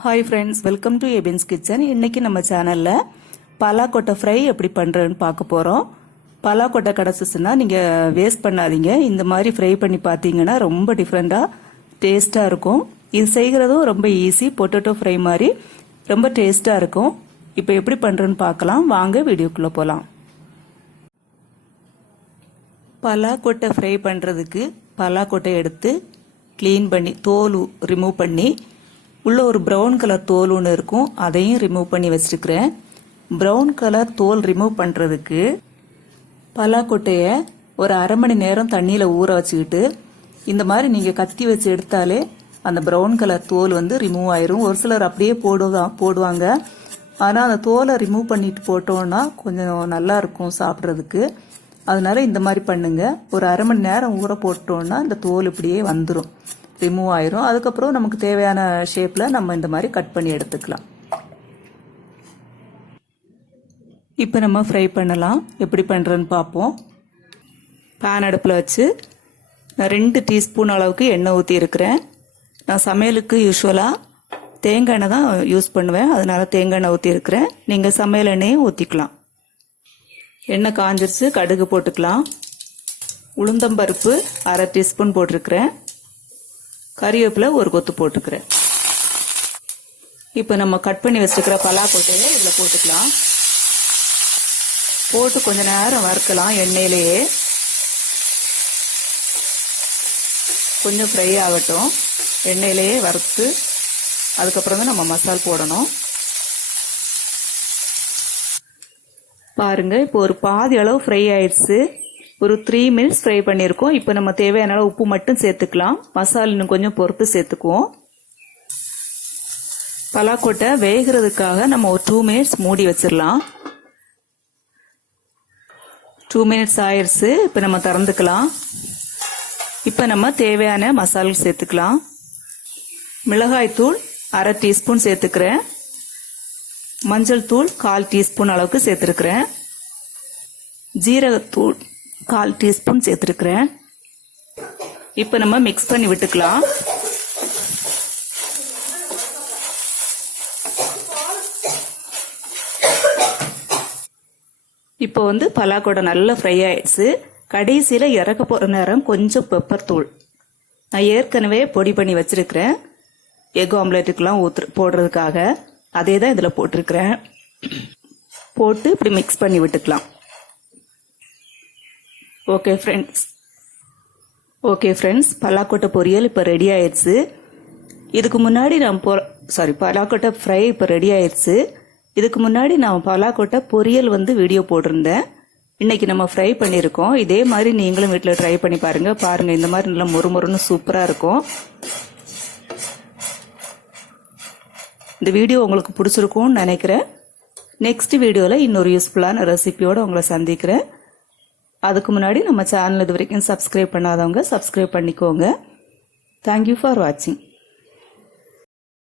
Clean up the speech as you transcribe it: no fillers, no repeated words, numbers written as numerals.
hi friends welcome to EBINS kitchen इनकी நம்ம சேனல்ல பலாக்கொட்டை ஃப்ரை எப்படி பண்றேன்னு பார்க்க போறோம் பலாக்கொட்டை கிடைச்சுச்சுனா நீங்க வேஸ்ட் பண்ணாதீங்க இந்த மாதிரி ஃப்ரை பண்ணி பாத்தீங்கன்னா ரொம்ப டிஃபரண்டா டேஸ்டா இருக்கும் இது செய்யிறதும் ரொம்ப ஈஸி பொட்டேட்டோ ஃப்ரை மாதிரி ரொம்ப டேஸ்டா இருக்கும் இப்போ எப்படி பண்றேன்னு பார்க்கலாம் வாங்க வீடியோக்குள்ள போலாம் பலாக்கொட்டை ஃப்ரை பண்றதுக்கு பலாக்கொட்டை எடுத்து க்ளீன் பண்ணி தோல் ரிமூவ் பண்ணி உள்ள ஒரு பிரவுன் கலர் தோல் ஒன்று இருக்கும் அதையும் ரிமூவ் பண்ணி வச்சிருக்கிறேன் பிரவுன் கலர் தோல் ரிமூவ் பண்றதுக்கு பலாக்கொட்டையை ஒரு அரை மணி நேரம் தண்ணியில ஊற வச்சுக்கிட்டு இந்த மாதிரி நீங்க கத்தி வச்சு எடுத்தாலே அந்த பிரவுன் கலர் தோல் வந்து ரிமூவ் ஆயிரும் ஒரு சிலர் அப்படியே போடுவாங்க ஆனா அந்த தோலை ரிமூவ் பண்ணிட்டு போட்டோம்னா கொஞ்சம் நல்லா இருக்கும் சாப்பிட்றதுக்கு அதனால இந்த மாதிரி பண்ணுங்க ஒரு அரை மணி நேரம் ஊற போட்டோம்னா இந்த தோல் இப்படியே வந்துடும் ரிமூவ் ஆயிரும் அதுக்கப்புறம் நமக்கு தேவையான ஷேப்ல நம்ம இந்த மாதிரி கட் பண்ணி எடுத்துக்கலாம் இப்போ நம்ம ஃப்ரை பண்ணலாம் எப்படி பண்றேன்னு பாப்போம் pan அடுப்புல வச்சு நான் 2 டீஸ்பூன் அளவுக்கு எண்ணெய் ஊத்தி இருக்கிறேன் நான் சமையலுக்கு யூசுவலா தேங்காய் எண்ணெய் தான் யூஸ் பண்ணுவேன் அதனால தேங்காய் எண்ணெய் ஊத்தி இருக்கிறேன் நீங்க சமையல் எண்ணெயும் ஊத்திக்கலாம் எண்ணெய் காஞ்சிருச்சு கடுகு போட்டுக்கலாம் உளுந்தம் பருப்பு அரை டீஸ்பூன் போட்டிருக்கிறேன் கறிவேப்பிலை ஒரு கொத்து போட்டுக்கிறேன் இப்போ நம்ம கட் பண்ணி வச்சிருக்கிற பலாக்கொட்டையை இதில் போட்டுக்கலாம் போட்டு கொஞ்ச நேரம் வறுக்கலாம் எண்ணெயிலேயே கொஞ்சம் ஃப்ரை ஆகட்டும் எண்ணெயிலேயே வறுத்து அதுக்கப்புறம் தான் நம்ம மசால் போடணும் பாருங்க இப்போ ஒரு பாதி அளவு ஃப்ரை ஆயிடுச்சு ஒரு 3 மினிட்ஸ் ஃப்ரை பண்ணியிருக்கோம் இப்போ நம்ம தேவையான அளவு உப்பு மட்டும் சேர்த்துக்கலாம் மசாலா இன்னும் கொஞ்சம் பொறுத்து சேர்த்துக்குவோம் பலாக்கொட்டை வேகிறதுக்காக நம்ம ஒரு 2 மினிட்ஸ் மூடி வச்சிடலாம் 2 மினிட்ஸ் ஆயிடுச்சு இப்போ நம்ம திறந்துக்கலாம் இப்போ நம்ம தேவையான மசாலா சேர்த்துக்கலாம் மிளகாய் தூள் அரை டீஸ்பூன் சேர்த்துக்கிறேன் மஞ்சள் தூள் 1/4 டீஸ்பூன் அளவுக்கு சேர்த்துருக்கிறேன் ஜீரகத்தூள் 1/4 டீஸ்பூன் சேர்த்துருக்கிறேன் இப்போ நம்ம மிக்ஸ் பண்ணி விட்டுக்கலாம் இப்போ வந்து பலாக்கொட்டை நல்லா ஃப்ரை ஆயிடுச்சு கடைசியில் இறக்க போகிற நேரம் கொஞ்சம் பெப்பர் தூள் நான் ஏற்கனவே பொடி பண்ணி வச்சிருக்கிறேன் எக் ஆம்லேட்டுக்கெல்லாம் போடுறதுக்காக அதே தான் இதில் போட்டிருக்கிறேன் போட்டு இப்படி மிக்ஸ் பண்ணி விட்டுக்கலாம் ஓகே ஃப்ரெண்ட்ஸ் பலாக்கொட்டை பொரியல் இப்போ ரெடி ஆயிடுச்சு இதுக்கு முன்னாடி பலாக்கொட்டை ஃப்ரை இப்போ ரெடி ஆயிடுச்சு இதுக்கு முன்னாடி நான் பலாக்கொட்டை பொரியல் வந்து வீடியோ போட்டிருந்தேன் இன்னைக்கு நம்ம ஃப்ரை பண்ணியிருக்கோம் இதே மாதிரி நீங்களும் வீட்டில் ட்ரை பண்ணி பாருங்க இந்த மாதிரி நல்லா மொறுமொறுன்னு சூப்பராக இருக்கும் இந்த வீடியோ உங்களுக்கு பிடிச்சிருக்கும்னு நினைக்கிறேன் நெக்ஸ்ட் வீடியோவில் இன்னொரு யூஸ்ஃபுல்லான ரெசிபியோடு உங்களை சந்திக்கிறேன் அதுக்கு முன்னாடி நம்ம சேனல் இது வரைக்கும் சப்ஸ்கிரைப் பண்ணாதவங்க சப்ஸ்கிரைப் பண்ணிக்கோங்க தேங்க்யூ ஃபார் வாட்சிங்